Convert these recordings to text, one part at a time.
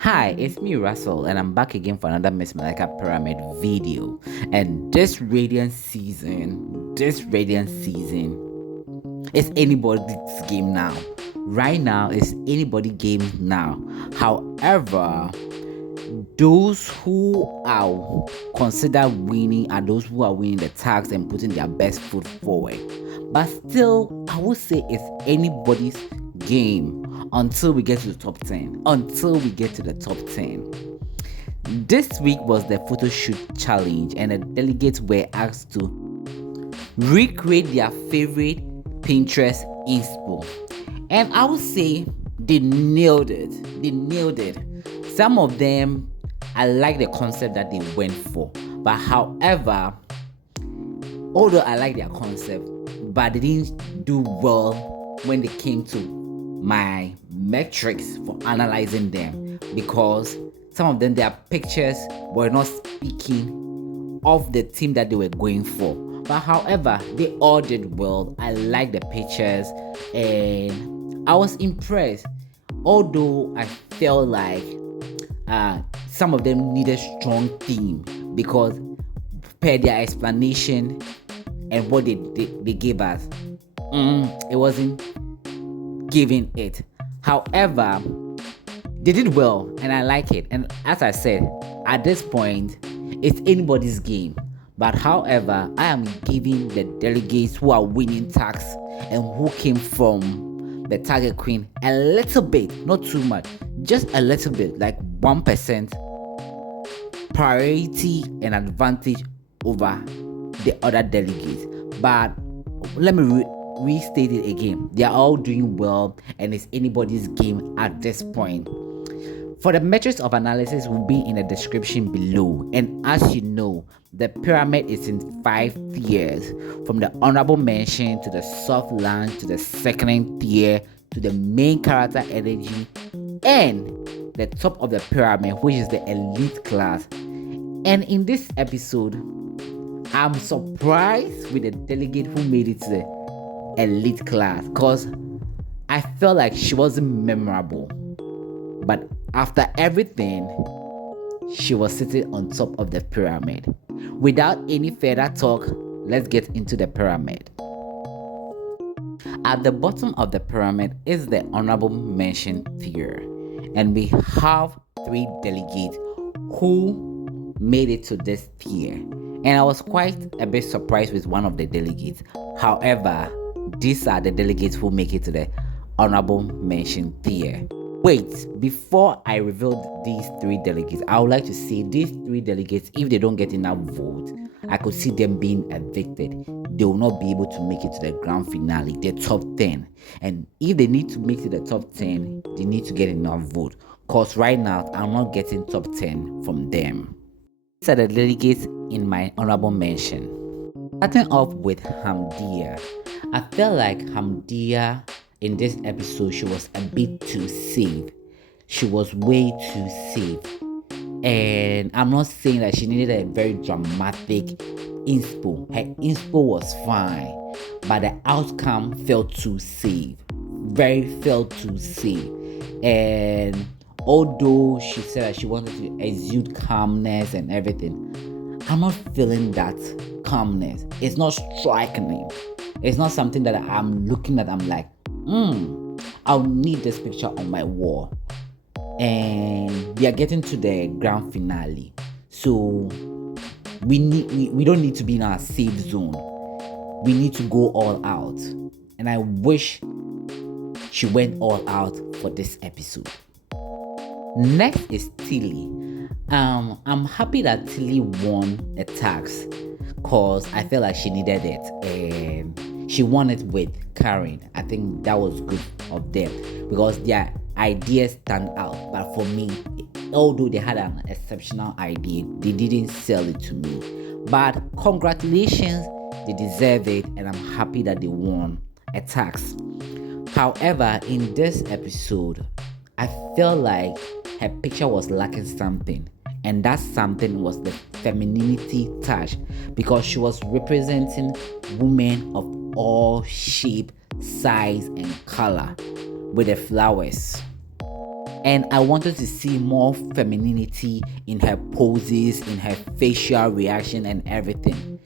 Hi, it's me Russell, and I'm back again for another Miss Malaika Pyramid video. And this radiant season is anybody's game now. Right now, it's anybody's game now. However, those who are considered winning are those who are winning the task and putting their best foot forward. But still, I would say it's anybody's game until we get to the top 10. Until we get to the top 10. This week was the photo shoot challenge, and the delegates were asked to recreate their favorite Pinterest inspo. And I would say they nailed it. Some of them, I like the concept that they went for. But however, although I like their concept, but they didn't do well when they came to my metrics for analyzing them, because some of them, their pictures were not speaking of the team that they were going for. But however, they all did well. I like the pictures and I was impressed. Although I felt like some of them needed strong theme, because per their explanation and what they gave us, it wasn't giving it. However, they did well and I like it. And as I said, at this point, it's anybody's game. But however, I am giving the delegates who are winning tax and who came from the target queen a little bit, not too much, just a little bit, like 1% priority and advantage over the other delegates. But let me restate it again. They are all doing well and it's anybody's game at this point. For the metrics of analysis will be in the description below. And as you know, the pyramid is in 5 tiers, from the honorable mention to the soft launch to the sickening tier to the main character energy and the top of the pyramid, which is the elite class. And in this episode, I'm surprised with the delegate who made it to the elite class, because I felt like she wasn't memorable. But after everything, she was sitting on top of the pyramid. Without any further talk, let's get into the pyramid. At the bottom of the pyramid is the honorable mention tier, and we have 3 delegates who made it to this tier. And I was quite a bit surprised with one of the delegates. However, these are the delegates who make it to the honorable mention tier. Wait, before I reveal these 3 delegates, I would like to say these 3 delegates, if they don't get enough votes, I could see them being evicted. They will not be able to make it to the grand finale, the top 10. And if they need to make it to the top 10, they need to get enough vote. Because right now, I'm not getting top 10 from them. These are the delegates in my honorable mention. Starting off with Hamdia. I felt like Hamdia in this episode, she was a bit too safe. She was way too safe. And I'm not saying that she needed a very dramatic inspo. Her inspo was fine, but the outcome felt too safe. Felt too safe. And although she said that she wanted to exude calmness and everything, I'm not feeling that calmness. It's not striking me. It's not something that I'm looking at. I'm like, I'll need this picture on my wall. And we are getting to the grand finale, so we don't need to be in our safe zone. We need to go all out, and I wish she went all out for this episode. Next is Tilly. I'm happy that Tilly won the tax, cause I felt like she needed it, and she won it with Karen. I think that was good of them, because their ideas stand out. But for me, although they had an exceptional idea, they didn't sell it to me. But congratulations, they deserve it, and I'm happy that they won a tax. However, in this episode, I felt like her picture was lacking something, and that something was the femininity touch, because she was representing women of all shape, size, and color with the flowers. and I wanted to see more femininity in her poses, in her facial reaction and everything,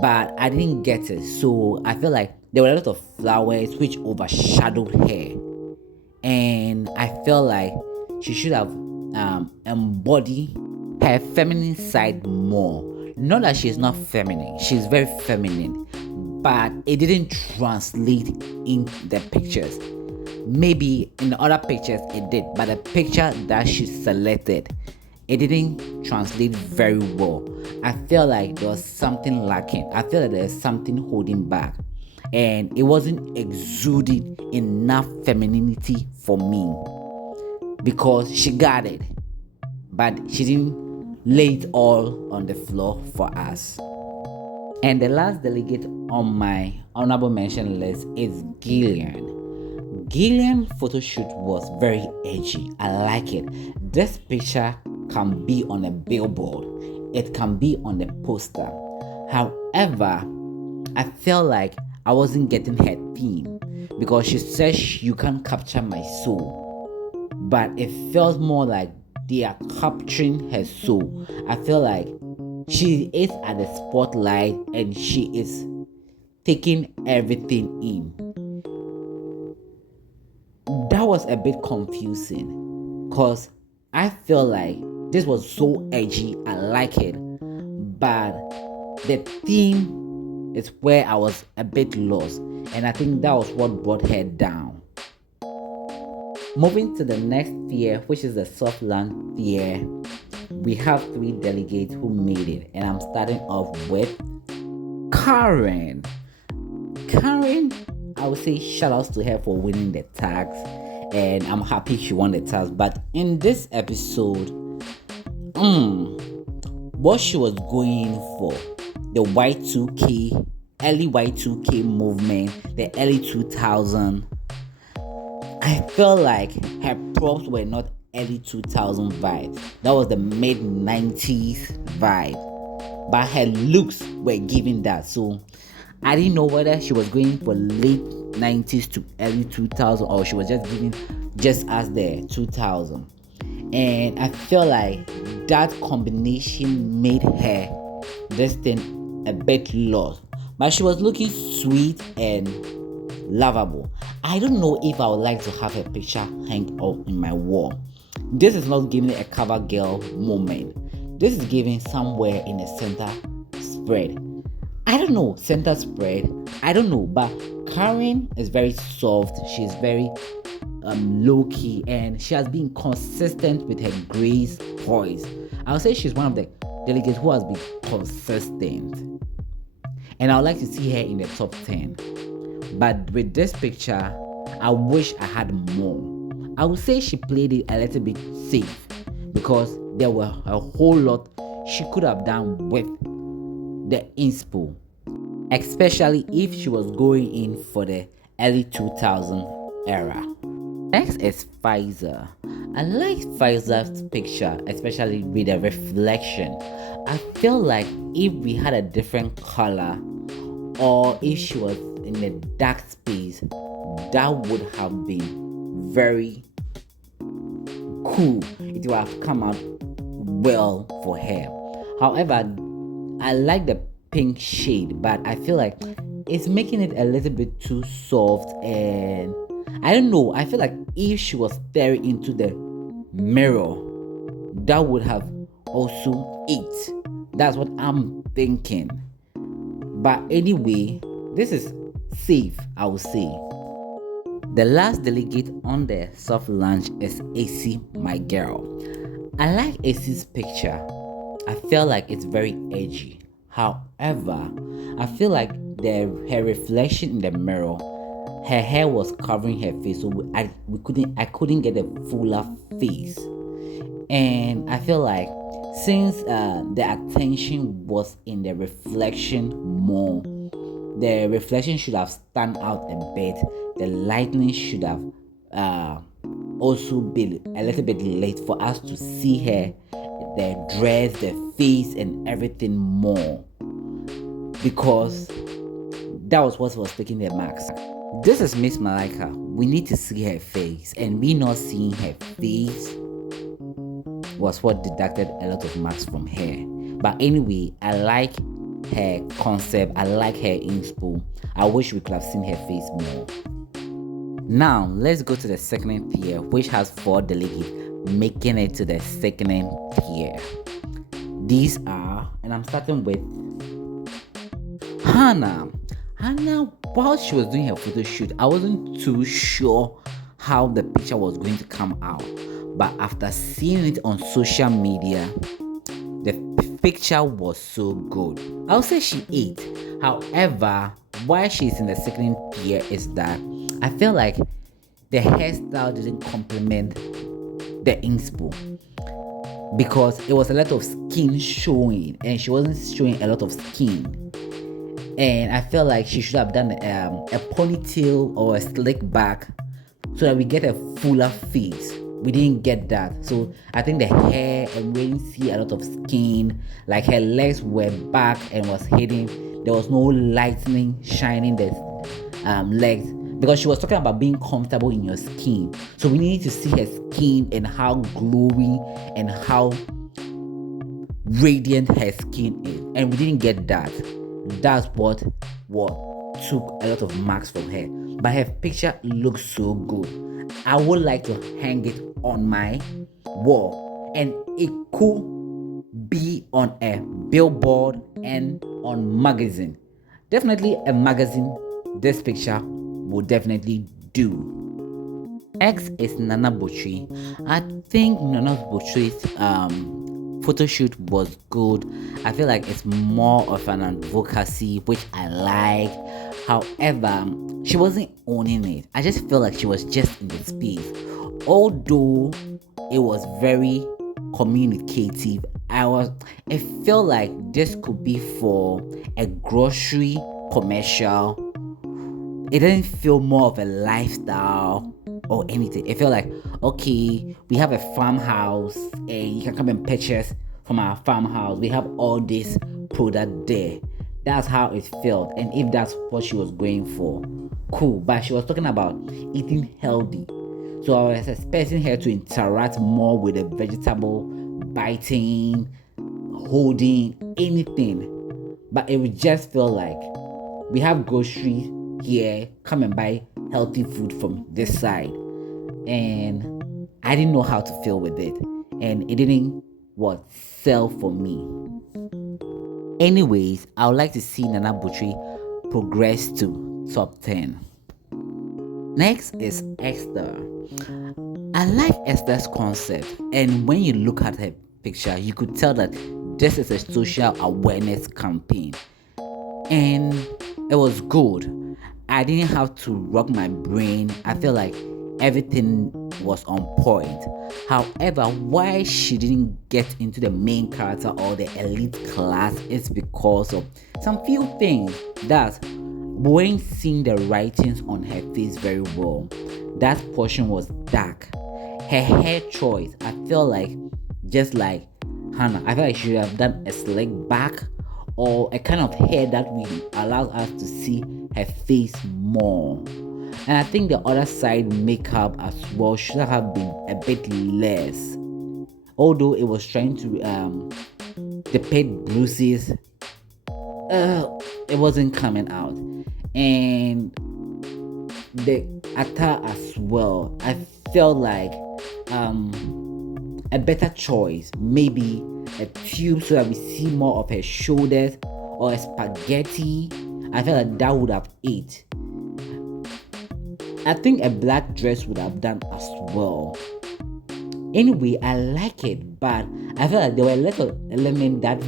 but I didn't get it. So I feel like there were a lot of flowers which overshadowed her, and I felt like she should have embodied her feminine side more. Not that she's not feminine, she's very feminine, but it didn't translate in the pictures. Maybe in the other pictures it did, but the picture that she selected, it didn't translate very well. I feel like there was something lacking. I feel like there's something holding back, and it wasn't exuding enough femininity for me, because she got it, but she didn't lay it all on the floor for us. And the last delegate on my honorable mention list is Gillian. Gillian photo shoot was very edgy. I like it. This picture can be on a billboard. It can be on a poster. However, I felt like I wasn't getting her theme, because she says you can't capture my soul, but it felt more like they are capturing her soul. I feel like she is at the spotlight and she is taking everything in. That was a bit confusing, because I feel like this was so edgy. I like it, but the theme is where I was a bit lost, and I think that was what brought her down. Moving to the next tier, which is the soft land tier, we have 3 delegates who made it, and I'm starting off with Karen. Karen, I would say shout outs to her for winning the tags, and I'm happy she won the tags. But in this episode, what she was going for, the Y2K, early Y2K movement, the early 2000, I felt like her props were not early 2000 vibe. That was the mid 90s vibe. But her looks were giving that. So I didn't know whether she was going for late 90s to early 2000, or she was just giving just as the 2000. And I feel like that combination made her this thing a bit lost. But she was looking sweet and lovable. I don't know if I would like to have her picture hang up in my wall. This is not giving a cover girl moment. This is giving somewhere in the center spread. I don't know, center spread. I don't know, but Karen is very soft. She's very low key, and she has been consistent with her grace poise. I would say she's one of the delegates who has been consistent, and I would like to see her in the top 10. But with this picture, I wish I had more. I would say she played it a little bit safe, because there were a whole lot she could have done with the inspo, especially if she was going in for the early 2000 era. Next is Pfizer. I like Pfizer's picture, especially with the reflection. I feel like if we had a different color, or if she was in a dark space, that would have been very cool. It would have come out well for her. However, I like the pink shade, but I feel like it's making it a little bit too soft, and I don't know. I feel like if she was staring into the mirror, that would have also it. That's what I'm thinking. But anyway, this is safe, I would say. The last delegate on the soft launch is AC, my girl. I like AC's picture. I feel like it's very edgy. However, I feel like her reflection in the mirror, her hair was covering her face, so I couldn't get a fuller face. And I feel like since the attention was in the reflection more, the reflection should have stand out a bit. The lightning should have also been a little bit late for us to see her, the dress, the face, and everything more, because that was what was taking the marks. This is Miss Malaika. We need to see her face, and we not seeing her face was what deducted a lot of marks from her. But anyway, I like her concept. I like her inspo. I wish we could have seen her face more. Now let's go to the second tier, which has 4 delegates, making it to the second tier. These are, and I'm starting with Hannah. Hannah, while she was doing her photo shoot, I wasn't too sure how the picture was going to come out. But after seeing it on social media, the picture was so good. I'll say she ate. However, why she's in the second tier is that I feel like the hairstyle didn't complement the inspo, because it was a lot of skin showing and she wasn't showing a lot of skin. And I feel like she should have done a ponytail or a slick back so that we get a fuller face. We didn't get that. So I think the hair, and we didn't see a lot of skin. Like her legs were back and was hidden. There was no lightning shining the legs, because she was talking about being comfortable in your skin. So we need to see her skin and how glowing and how radiant her skin is. And we didn't get that. That's what took a lot of marks from her. But her picture looks so good. I would like to hang it on my wall, and it could be on a billboard and on magazine. Definitely a magazine. This picture will definitely do. Next is Nana Butchie. I think Nana Butchie's photo shoot was good. I feel like it's more of an advocacy, which I like. However, she wasn't owning it. I just feel like she was just in the space. Although it was very communicative, I felt like this could be for a grocery commercial. It didn't feel more of a lifestyle or anything. It felt like, okay, we have a farmhouse and you can come and purchase from our farmhouse. We have all this product there. That's how it felt. And if that's what she was going for, cool. But she was talking about eating healthy. So I was expecting her to interact more with the vegetable, biting, holding, anything. But it would just feel like we have groceries here, come and buy healthy food from this side. And I didn't know how to feel with it. And it didn't sell for me. Anyways, I would like to see Nana Butchie progress to top 10. Next is Esther. I like Esther's concept, and when you look at her picture, you could tell that this is a social awareness campaign, and it was good. I didn't have to rock my brain. I feel like everything was on point. However, why she didn't get into the main character or the elite class is because of some few things that when seeing the writings on her face very well, that portion was dark. Her hair choice, I feel like, just like Hannah, I feel like she should have done a slick back or a kind of hair that will allow us to see her face more. And I think the other side makeup as well should have been a bit less. Although it was trying to depict bruises, it wasn't coming out. And the actor as well, I felt like a better choice, maybe a tube so that we see more of her shoulders, or a spaghetti. I felt like that would have ate. I think a black dress would have done as well. Anyway, I like it, but I feel like there were a lot of elements that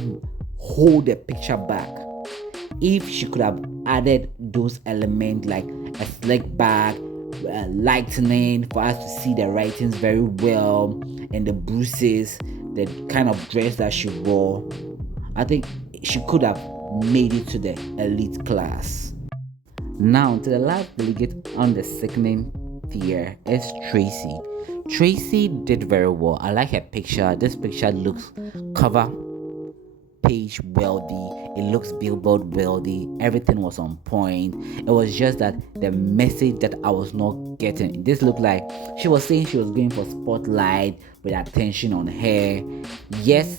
hold the picture back. If she could have added those elements like a slick back, lightening for us to see the writings very well, and the bruises, the kind of dress that she wore, I think she could have made it to the elite class. Now to the last delegate on the sickening tier is Tracy. Tracy did very well. I like her picture. This picture looks cover page wealthy, it looks billboard wealthy, everything was on point. It was just that the message that I was not getting. This looked like she was saying she was going for spotlight with attention on her. Yes,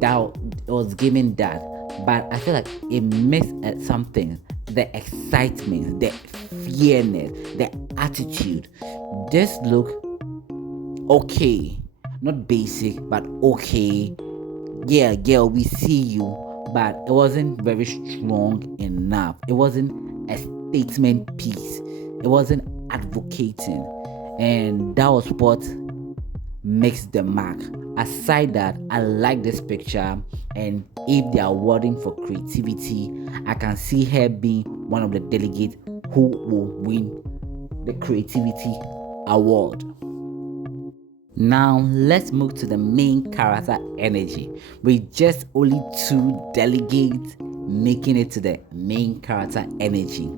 that it was giving that, but I feel like it missed at something. The excitement, the fairness, the attitude. This look okay, not basic, but okay. Yeah, girl, we see you, but it wasn't very strong enough. It wasn't a statement piece. It wasn't advocating, and that was what makes the mark. Aside that, I like this picture, and if they are awarding for creativity, I can see her being one of the delegates who will win the creativity award. Now let's move to the main character energy, with just only 2 delegates making it to the main character energy.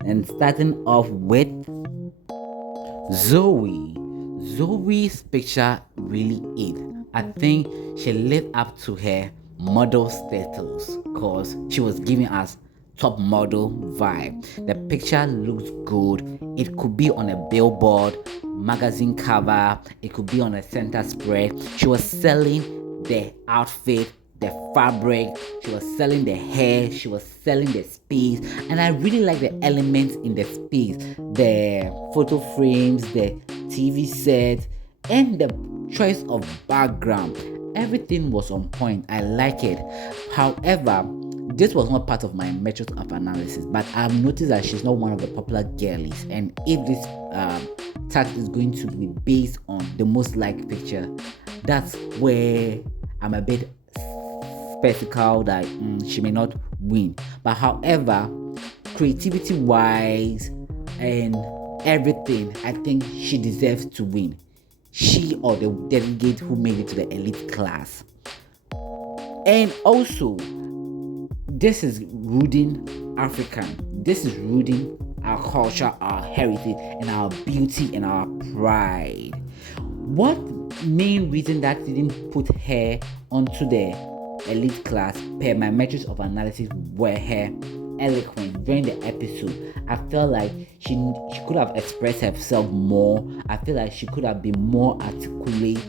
And starting off with Zoe. Zoe's picture really hit. I think she lived up to her model status because she was giving us top model vibe. The picture looks good. It could be on a billboard, magazine cover, it could be on a center spread. She was selling the outfit, the fabric, she was selling the hair, she was selling the space, and I really like the elements in the space, the photo frames, the TV set, and the choice of background. Everything was on point. I like it. However, this was not part of my metrics of analysis, but I've noticed that she's not one of the popular girlies, and if this tag is going to be based on the most liked picture, that's where I'm a bit skeptical that she may not win. But however, creativity wise and everything, I think she deserves to win. She or the delegate who made it to the elite class. And also, this is rooting African. This is rooting our culture, our heritage, and our beauty and our pride. What main reason that didn't put her onto the elite class per my metrics of analysis were her eloquence during the episode. I felt like she could have expressed herself more. I feel like she could have been more articulate,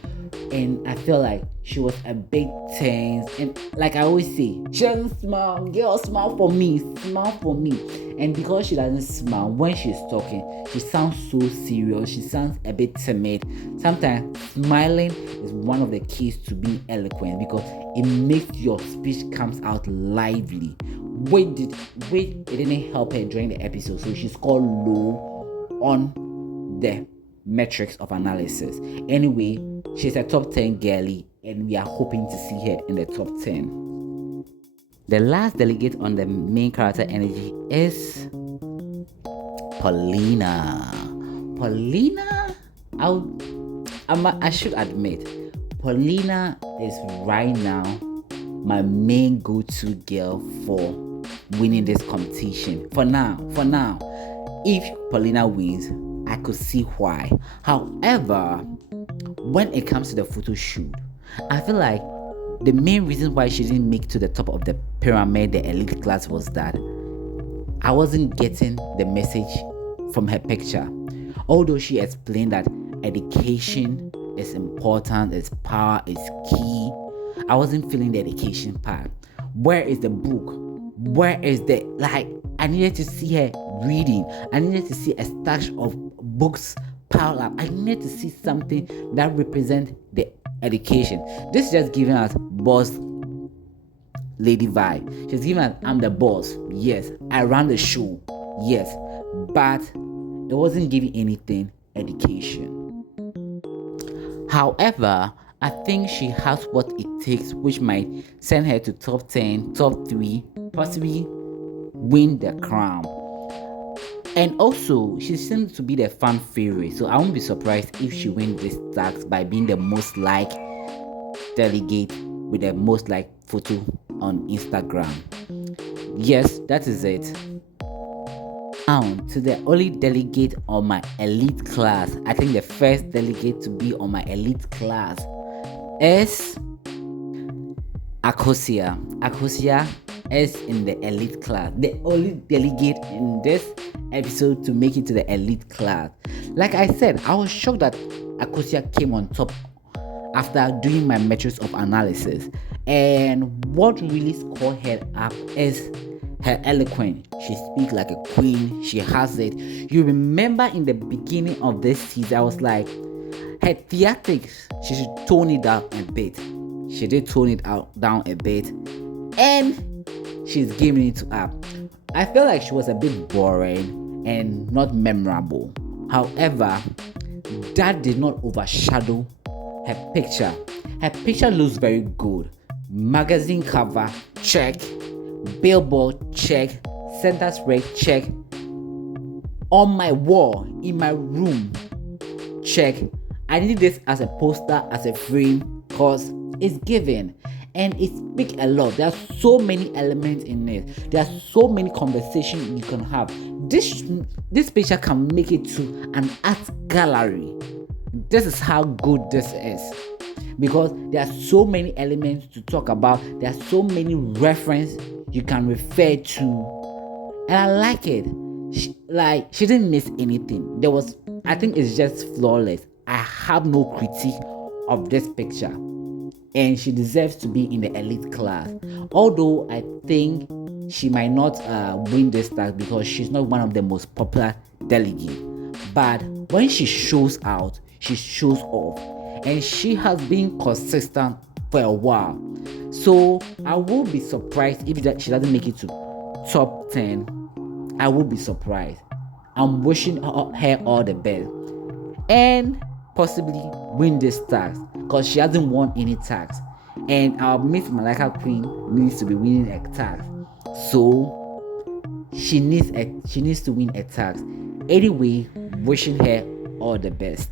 and I feel like she was a bit tense. And like I always say, she doesn't smile. Girl, smile for me, smile for me. And because she doesn't smile when she's talking, she sounds so serious. She sounds a bit timid. Sometimes smiling is one of the keys to being eloquent because it makes your speech comes out lively. Wait, it didn't help her during the episode, so she scored low on the metrics of analysis. Anyway, she's a top 10 girlie, and we are hoping to see her in the top 10. The last delegate on the main character energy is Paulina. I should admit, Paulina is right now my main go-to girl for winning this competition. For now, if Paulina wins, I could see why. However, when it comes to the photo shoot, I feel like the main reason why she didn't make to the top of the pyramid, the elite class, was that I wasn't getting the message from her picture. Although she explained that education is important, it's power, it's key, I wasn't feeling the education part. Where is the book? Where is the, I needed to see her reading. I needed to see a stash of books piled up. I needed to see something that represents the education. This is just giving us boss lady vibe. She's giving us, I'm the boss. Yes, I run the show. Yes, but it wasn't giving anything education. However, I think she has what it takes, which might send her to top 10, top 3, possibly win the crown. And also, she seems to be the fan favorite, so I won't be surprised if she wins this tax by being the most liked delegate with the most liked photo on Instagram. Yes, that is it. Now to the only delegate on my elite class. I think the first delegate to be on my elite class is Akosia is in the elite class, the only delegate in this episode to make it to the elite class. Like I said, I was shocked that Akosia came on top after doing my metrics of analysis. And what really scored her up is her eloquence. She speaks like a queen. She has it. You remember in the beginning of this season, I was like, her theatrics, she should tone it down a bit. She did tone it down a bit, and she's giving it up. I felt like she was a bit boring and not memorable. However, that did not overshadow her picture. Her picture looks very good. Magazine cover, check. Billboard, check. Center spread, check. On my wall, in my room, check. I need this as a poster, as a frame, because it's given and it speaks a lot. There are so many elements in it. There are so many conversations you can have. This picture can make it to an art gallery. This is how good this is, because there are so many elements to talk about. There are so many references you can refer to, and I like it. She didn't miss anything. I think it's just flawless. I have no critique of this picture, and she deserves to be in the elite class. Although I think she might not win this tag because she's not one of the most popular delegates. But when she shows out, she shows off, and she has been consistent for a while. So I will be surprised if she doesn't make it to top 10. I will be surprised. I'm wishing her all the best, and possibly win this tax, because she hasn't won any tax, and our Miss Malaika Queen needs to be winning a tax. So she needs to win a tax. Anyway, wishing her all the best.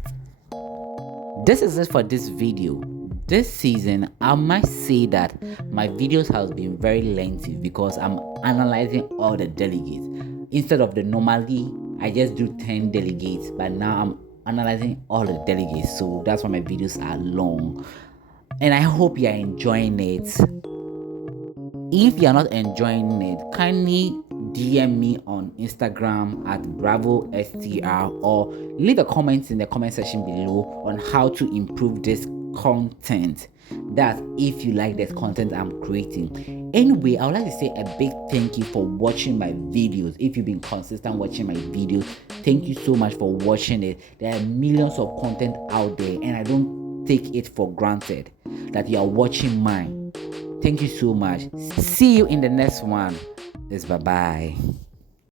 This is it for this video. This season, I might say that my videos have been very lengthy because I'm analyzing all the delegates. Instead of the normally I just do 10 delegates, but now I'm analyzing all the delegates, so that's why my videos are long, and I hope you are enjoying it. If you are not enjoying it, kindly DM me on Instagram at BravoSTR, or leave a comment in the comment section below on how to improve this content. That's if you like this content I'm creating. Anyway, I would like to say a big thank you for watching my videos. If you've been consistent watching my videos, thank you so much for watching it. There are millions of content out there, and I don't take it for granted that you are watching mine. Thank you so much. See you in the next one. Bye bye.